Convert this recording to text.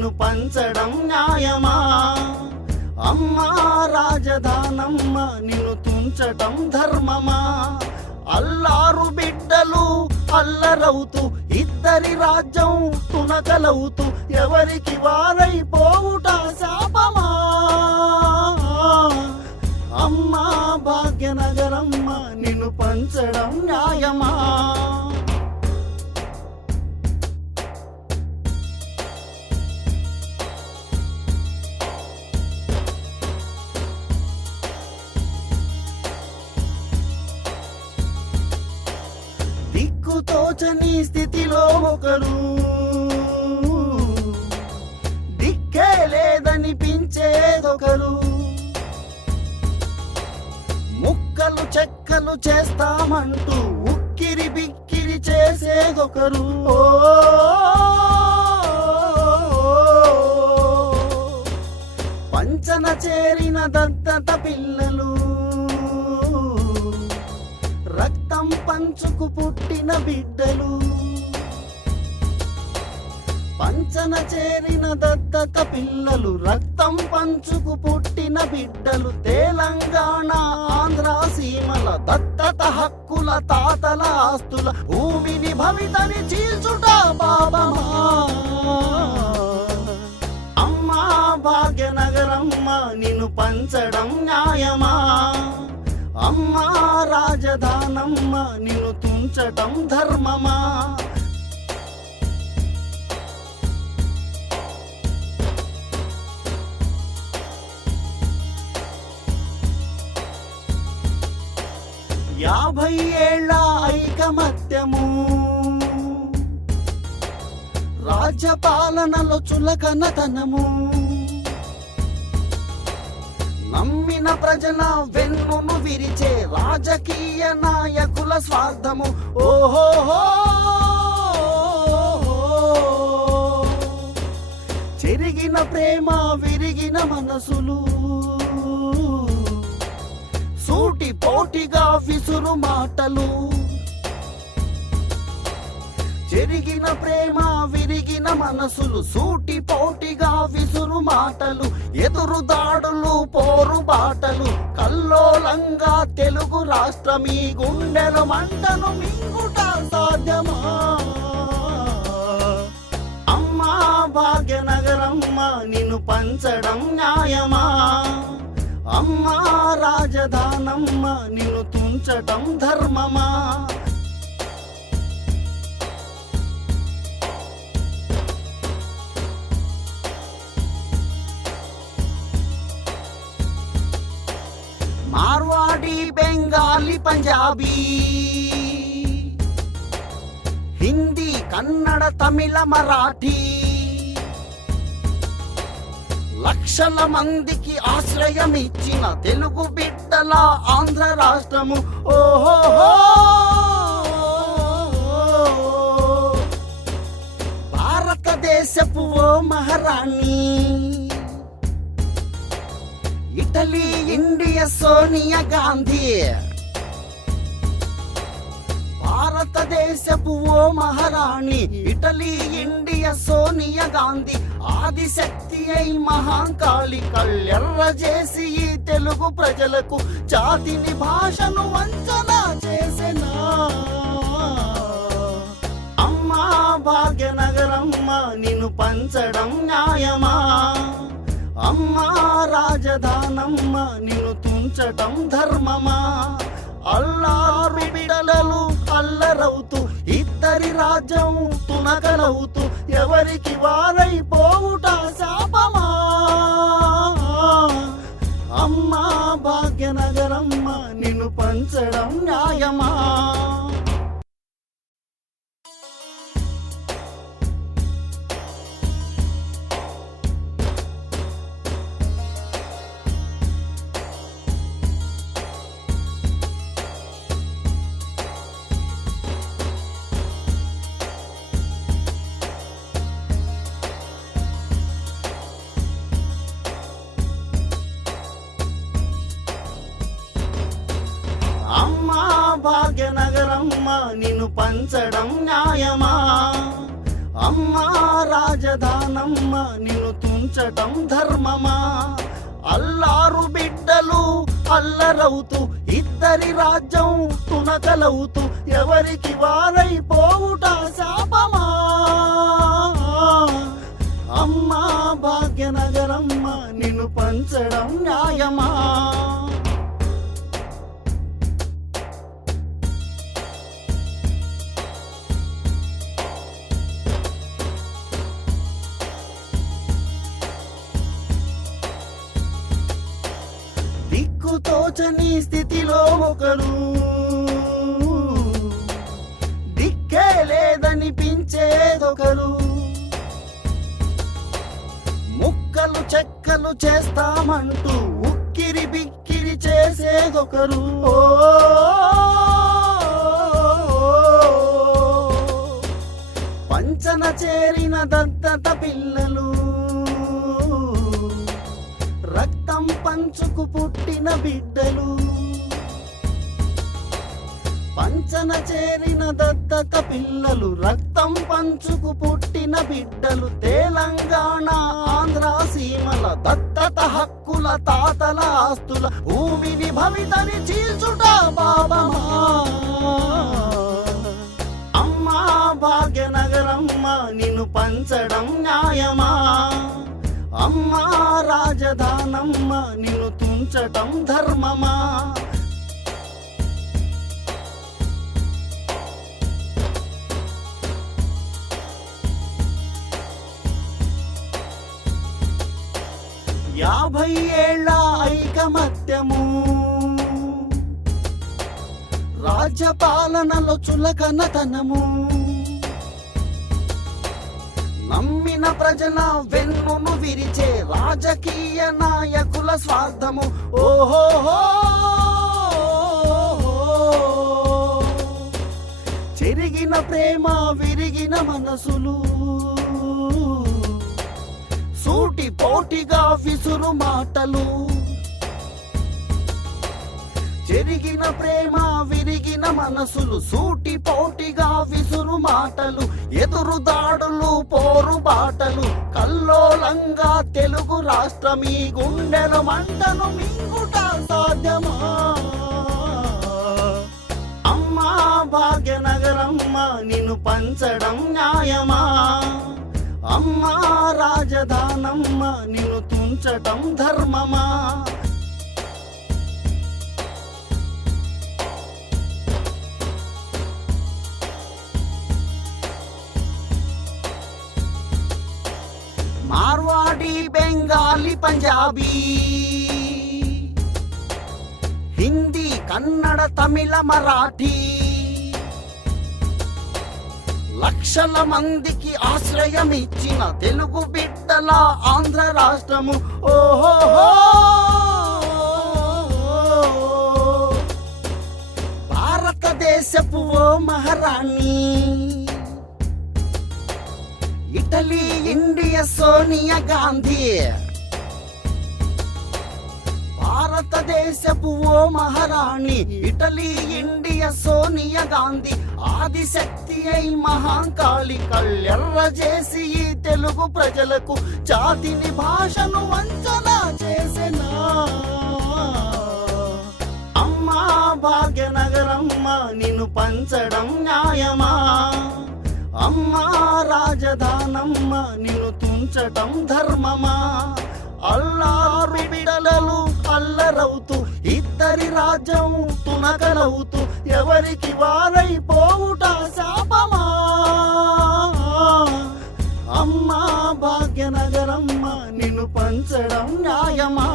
నిన్ను పంచడం న్యాయమా? అమ్మా రాజధానమ్మ నిన్ను తుంచటం ధర్మమా? అల్లారు బిడ్డలు అల్లరవుతూ ఇద్దరి రాజ్యం తునకలవుతూ ఎవరికి వారైపోవుట శాపమా? అమ్మా భాగ్యనగరమ్మ నిన్ను పంచడం న్యాయమా? దిక్కుతోచని స్థితిలో ఒకరు, దిక్కే లేదనిపించేదొకరు, ముక్కలు చెక్కలు చేస్తామంటూ ఉక్కిరి బిక్కిరి చేసేదొకరు. పంచన చేరిన దత్తత పిల్లలు, రక్తం పంచుకు పుట్టిన బిడ్డలు, పంచన చేరిన దత్తత పిల్లలు, రక్తం పంచుకు పుట్టిన బిడ్డలు, తెలంగాణ ఆంధ్ర సీమల దత్తత హక్కుల తాతల ఆస్తుల భూమిని భవితని చీల్చుట పాపమా? అమ్మా భాగ్యనగరమ్మ నిన్ను పంచడం న్యాయమా? అమ్మా రాజధానమ్మ నిన్ను తుంచటం ధర్మమా? యాభై ఏళ్ల ఐకమత్యము, రాజ్యపాలనలో చులకనతనము, నమ్మిన ప్రజల వెన్నును విరిచే రాజకీయ నాయకుల స్వార్థము. ఓహోహో చెరిగిన ప్రేమ విరిగిన మనసులు, సూటి పోటిగా విసురు మాటలు, చెరిగిన ప్రేమ విరిగిన మనసులు, సూటి పోటిగా విసురు మాటలు, ఎదురు దాడులు పోరు బాటలు, కల్లోలంగా తెలుగు రాష్ట్రమీ గుండెల మంటను మింగుట సాధ్యమా? అమ్మా భాగ్యనగరమ్మ నిన్ను పంచడం న్యాయమా? అమ్మా రాజధానమ్మ నిన్ను తుంచటం ధర్మమా? మార్వాడి బెంగాలీ పంజాబీ హిందీ కన్నడ తమిళ మరాఠీ లక్షల మందికి ఆశ్రయం ఇచ్చిన తెలుగు బిడ్డల ఆంధ్ర రాష్ట్రము. ఓహోహో భారతదేశపు ఓ మహారాణి, ఇటలీ ఇండియా సోనియా గాంధీ, భారతదేశపు ఓ మహారాణి, ఇటలీ ఇండియా సోనియా గాంధీ, ఆదిశక్తి అయి మహాంకాళి కళ్ళెర్ర చేసి ఈ తెలుగు ప్రజలకు జాతిని భాషను వంచన చేసెనా? అమ్మా భాగ్యనగరమ్మ నిన్ను పంచడం న్యాయమా? అమ్మా రాజధానమ్మ నిన్ను తుంచటం ధర్మమా? అల్లారు బిడలలు అల్లరవుతూ ఇద్దరి రాజ్యం తునకలవుతూ ఎవరికి వారైపోవుట శాపమా? అమ్మా భాగ్యనగరమ్మ నిన్ను పంచడం న్యాయమా? భాగ్యనగరమ్మ నిన్ను పంచడం న్యాయమా? అమ్మా రాజధానమ్మ నిన్ను తుంచటం ధర్మమా? అల్లారు బిడ్డలు అల్లరవుతూ ఇద్దరి రాజ్యం తునకలవుతూ ఎవరికి వారైపోవుట శాపమా? అమ్మా భాగ్యనగరమ్మ నిన్ను పంచడం న్యాయమా? దిక్కుతోచని స్థితిలో ఒకరు, దిక్కే లేదనిపించేదొకరు, ముక్కలు చెక్కలు చేస్తామంటూ ఉక్కిరి బిక్కిరి చేసేదొకరు. ఓ పంచన చేరిన దత్తత పిల్లలు, రక్తం పంచుకు పుట్టిన బిడ్డలు, పంచన చేరిన దత్తత పిల్లలు, రక్తం పంచుకు పుట్టిన బిడ్డలు, తెలంగాణ ఆంధ్ర సీమల దత్తత హక్కుల తాతల ఆస్తుల భూమిని భవితని చీల్చుట బాబమా? అమ్మా భాగ్యనగరమ్మ నిన్ను పంచడం న్యాయమా? అమ్మా రాజధానమ్మ నిన్ను తుంచటం ధర్మమా? యాభై ఏళ్ల ఐకమత్యము, రాజ్యపాలనలో చులకనతనము, నమ్మిన ప్రజల వెన్నును విరిచే రాజకీయ నాయకుల స్వార్థము. ఓహోహో చెరిగిన ప్రేమ విరిగిన మనసులు, సూటి పోటిగా విసురు మాటలు, చెరిగిన ప్రేమ విరిగిన మనసులు, సూటి పోటిగా విసురు మాటలు, ఎదురు దాడులు పోరు బాటలు, కల్లోలంగా తెలుగు రాష్ట్రమీ గుండెల మంటను మింగుట సాధ్యమా? అమ్మా భాగ్యనగరమ్మ నిన్ను పంచడం న్యాయమా? అమ్మా రాజధానమ్మ నిన్ను తుంచటం ధర్మమా? మార్వాడి బెంగాలీ పంజాబీ హిందీ కన్నడ తమిళ మరాఠీ లక్షల మందికి ఆశ్రయం ఇచ్చిన తెలుగు బిడ్డల ఆంధ్ర రాష్ట్రము. ఓహో భారతదేశపు ఓ మహారాణి, ఇటలీ ఇండియా సోనియా గాంధీ, భారతదేశపు ఓ మహారాణి, ఇటలీ ఇండియా సోనియా గాంధీ, ఆదిశక్తి అయి మహాంకాళి కళ్ళెర్ర చేసి ఈ తెలుగు ప్రజలకు జాతిని భాషను వంచన చేసెనా? అమ్మా భాగ్యనగరమ్మ నిన్ను పంచడం న్యాయమా? అమ్మా రాజధానమ్మ నిన్ను తుంచటం ధర్మమా? అల్లారు బిడలలు అల్లరవుతూ ఇద్దరి రాజ్యం తునకలవుతూ ఎవరికి వారైపోవుట శాపమా? అమ్మా భాగ్యనగరమ్మ నిన్ను పంచడం న్యాయమా?